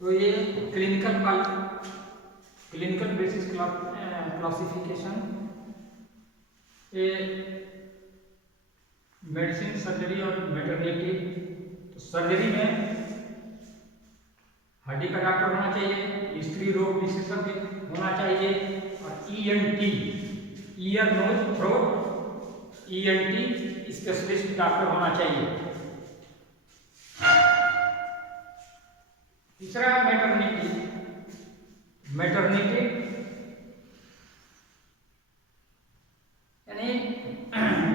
तो ये clinical basis classification ये मेडिसिन, सर्जरी और मैटरनिटी। तो सर्जरी में हड्डी का डॉक्टर होना चाहिए, स्त्री रोग विशेषज्ञ होना चाहिए, और ENT ear nose throat ENT specialist doctor होना चाहिए। तीसरा मैटरनिटी यानी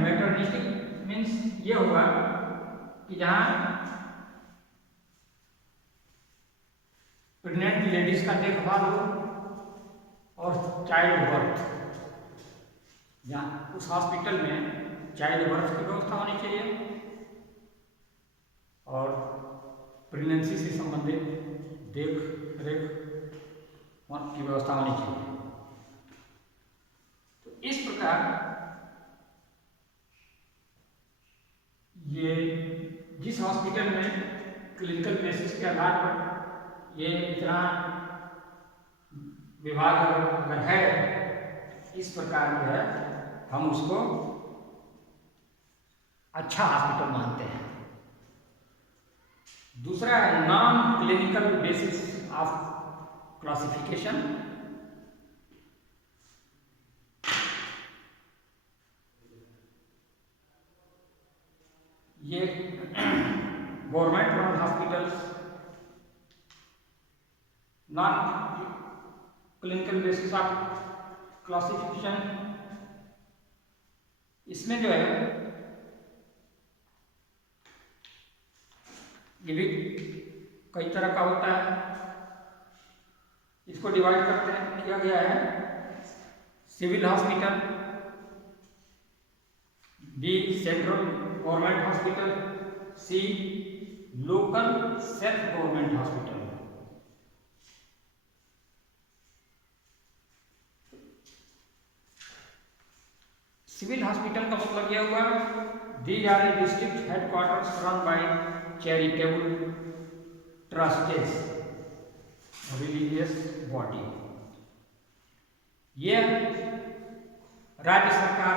मैटरनिटी मीन्स ये हुआ कि जहाँ प्रेग्नेंट लेडीज का देखभाल हो और चाइल्ड बर्थ, जहाँ उस हॉस्पिटल में चाइल्ड बर्थ की व्यवस्था होनी चाहिए और प्रेगनेंसी से संबंधित देख रेख की व्यवस्था होनी चाहिए। तो इस प्रकार ये जिस हॉस्पिटल में क्लिनिकल बेसिस के आधार पर ये इतना विभाग अगर है, इस प्रकार जो है हम उसको अच्छा हॉस्पिटल मानते हैं। दूसरा है non clinical basis of classification. ये government run hospitals non clinical basis of classification, इसमें जो है ये भी कई तरह का होता है। इसको डिवाइड किया गया है civil hospital, B central government hospital, C local self government hospital. Civil hospital का मतलब यह हुआ these are district headquarters run by charitable trustees religious body. ये राज्य सरकार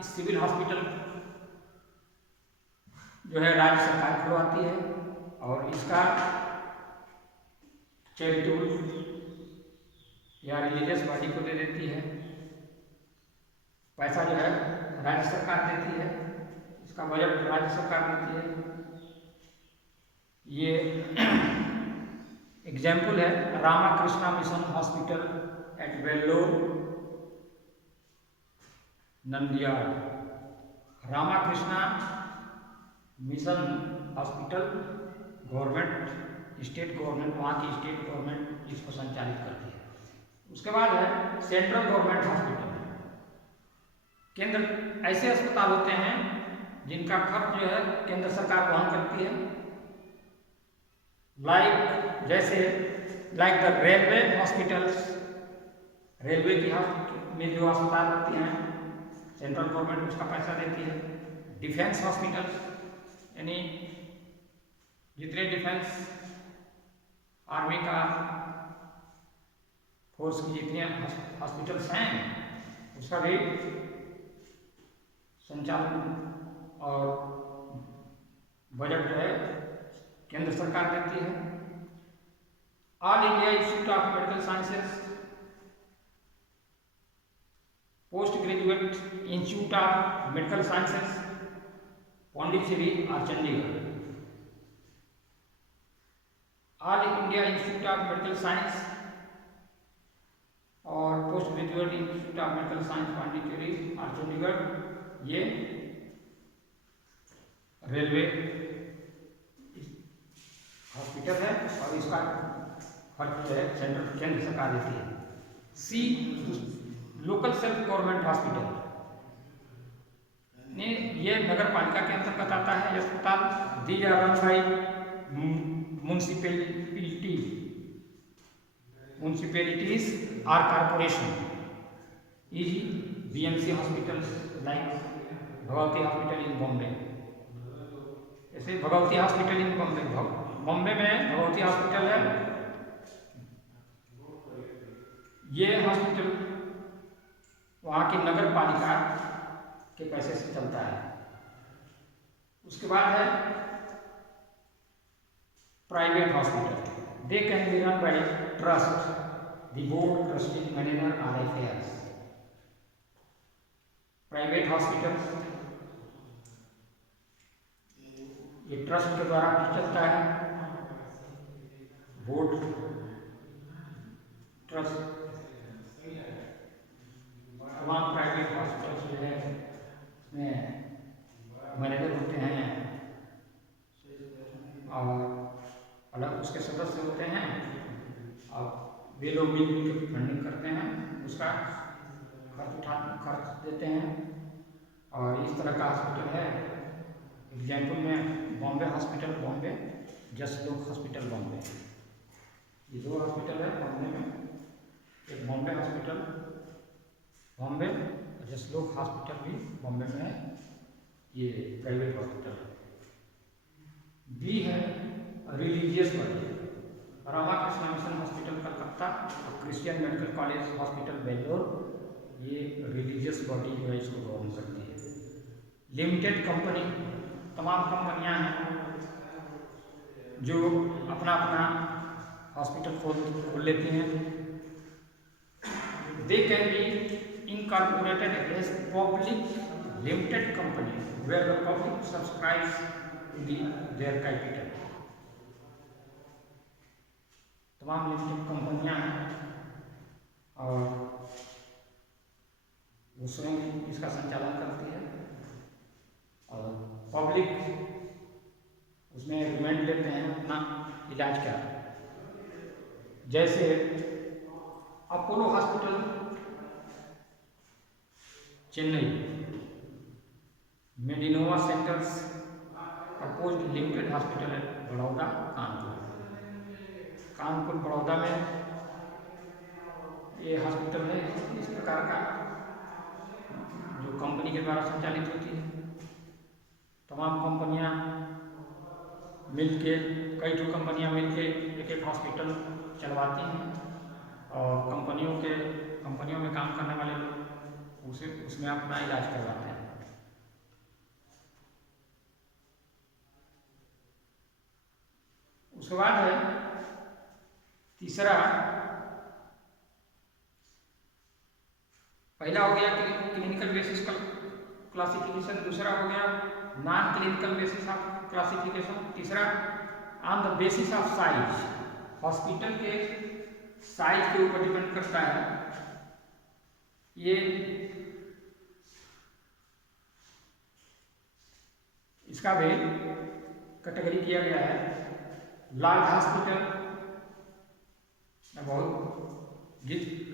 इस सिविल हॉस्पिटल जो है राज्य सरकार खुलवाती है और इसका चैरिटेबल या रिलीजियस बॉडी को दे देती है। पैसा जो है राज्य सरकार देती है, इसका बजट राज्य सरकार देती है। ये एग्जाम्पल है Ramakrishna mission hospital eight Vellore Nandyal. Ramakrishna mission hospital government state government, वहाँ की स्टेट गवर्नमेंट इसको संचालित करती है। उसके बाद है सेंट्रल गवर्नमेंट हॉस्पिटल। केंद्र ऐसे अस्पताल होते हैं जिनका खर्च जो है केंद्र सरकार वहन करती है, जैसे द रेलवे हॉस्पिटल्स, रेलवे की में जो अस्पताल होती हैं सेंट्रल गवर्नमेंट उसका पैसा देती है। डिफेंस हॉस्पिटल्स यानी जितने डिफेंस आर्मी का फोर्स की जितने हॉस्पिटल्स हैं उसका भी संचालन और बजट जो है केंद्र सरकार देती है। All India Institute of Medical Sciences, Post Graduate Institute of Medical Sciences Pondicherry और Chandigarh. All India Institute of Medical Science और Post Graduate Institute of Medical Science Pondicherry और चंडीगढ़ ये रेलवे हॉस्पिटल है और इसका खर्च जो है सेंट्रल केंद्र सरकार देती है। C local self government hospital ने ये नगर पालिका के अंतर्गत आता है। अस्पताल these are run by municipalities or corporation, e.g. BMC hospitals like Bhagwati hospital in Bombay. जैसे भगवती हॉस्पिटल इन बॉम्बे, बॉम्बे में भगवती हॉस्पिटल है ये हॉस्पिटल वहाँ की नगर पालिका के पैसे से चलता है। उसके बाद है private hospital. They can be run by trust, the board, trustee, manager are affairs. Private hospital ये ट्रस्ट के द्वारा भी चलता है। बोर्ड, ट्रस्ट, तमाम प्राइवेट हॉस्पिटल जो है उसमें मैनेजर होते हैं और अलग उसके सदस्य होते हैं और वे लोग मिलकर के फंडिंग करते हैं, उसका खर्च देते हैं। और इस तरह का हॉस्पिटल है एग्जाम्पल में बॉम्बे हॉस्पिटल, बॉम्बे, जसलोक हॉस्पिटल बॉम्बे। ये दो हॉस्पिटल है बॉम्बे में, एक बॉम्बे हॉस्पिटल बॉम्बे और जसलोक हॉस्पिटल भी बॉम्बे में है। ये प्राइवेट हॉस्पिटल है। बी है religious body. Ramakrishna Mission Hospital Calcutta और Christian Medical College Hospital Bangalore, ये रिलीजियस बॉडी जो है इसको गवर्न करती है। लिमिटेड कंपनी, तमाम कंपनियां हैं जो अपना अपना हॉस्पिटल खोल लेती हैं। They can be incorporated as public limited company where the public subscribes their capital. तमाम लिमिटेड कंपनियां हैं और वो स्वयं इसका संचालन करती है और पब्लिक उसमें रिकमेंड लेते हैं अपना इलाज का। जैसे Apollo Hospital Chennai, Medinova centres proposed limited hospital है बड़ौदा कानपुर बड़ौदा में ये हॉस्पिटल है इस प्रकार का जो कंपनी के द्वारा संचालित होती है। तमाम कंपनियां मिलके, कई जो कंपनियां मिलके एक एक हॉस्पिटल चलवाती हैं और कंपनियों में काम करने वाले लोग उसमें अपना इलाज करवाते हैं। उसके बाद है तीसरा, पहला हो गया क्लिनिकल बेसिस क्लासिफिकेशन, दूसरा हो गया non clinical basis of classification, तीसरा on the basis of size. Hospital के साइज के ऊपर डिपेंड करता है। ये इसका भी कैटेगरी किया गया है। लार्ज हॉस्पिटल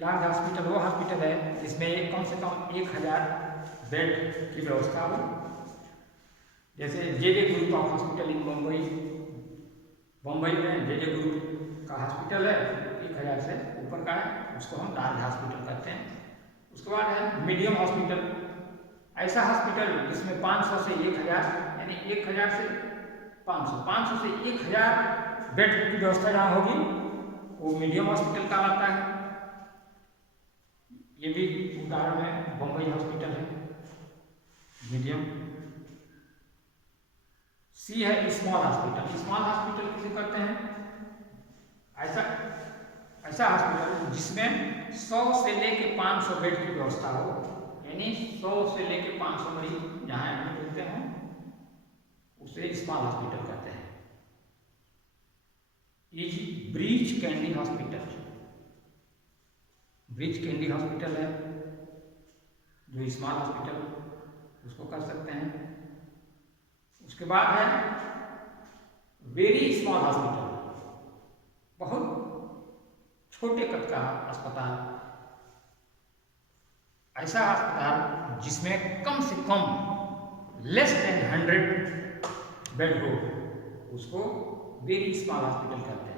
लार्ज हॉस्पिटल वो हॉस्पिटल है जिसमें कम से कम 1000 बेड की व्यवस्था हो। जैसे JJ. Group of hospital in Bombay में जे.जे. ग्रुप का हॉस्पिटल है 1000 से ऊपर का है, उसको हम लार्ज हॉस्पिटल कहते हैं। उसके बाद है मीडियम हॉस्पिटल, ऐसा हॉस्पिटल जिसमें 500 से 1000 यानी 1000 से 500 से 1000 बेड की व्यवस्था जहाँ होगी वो मीडियम हॉस्पिटल कहलाता है। ये भी उदाहरण है, बम्बई हॉस्पिटल है मीडियम। सी है स्मॉल हॉस्पिटल। स्मॉल हॉस्पिटल किसे कहते हैं? ऐसा हॉस्पिटल जिसमें 100 से लेके 500 बेड की व्यवस्था हो, यानी 100 से लेके 500 मरीज जहाँ एडमिट होते हैं उसे स्मॉल हॉस्पिटल कहते हैं। Breach candy hospital, breach candy hospital है जो स्मॉल हॉस्पिटल उसको कर सकते हैं। उसके बाद है वेरी स्मॉल हॉस्पिटल, बहुत छोटे कद का अस्पताल, ऐसा अस्पताल जिसमें कम से कम लेस देन 100 बेड हो, उसको वेरी स्मॉल हॉस्पिटल कहते हैं।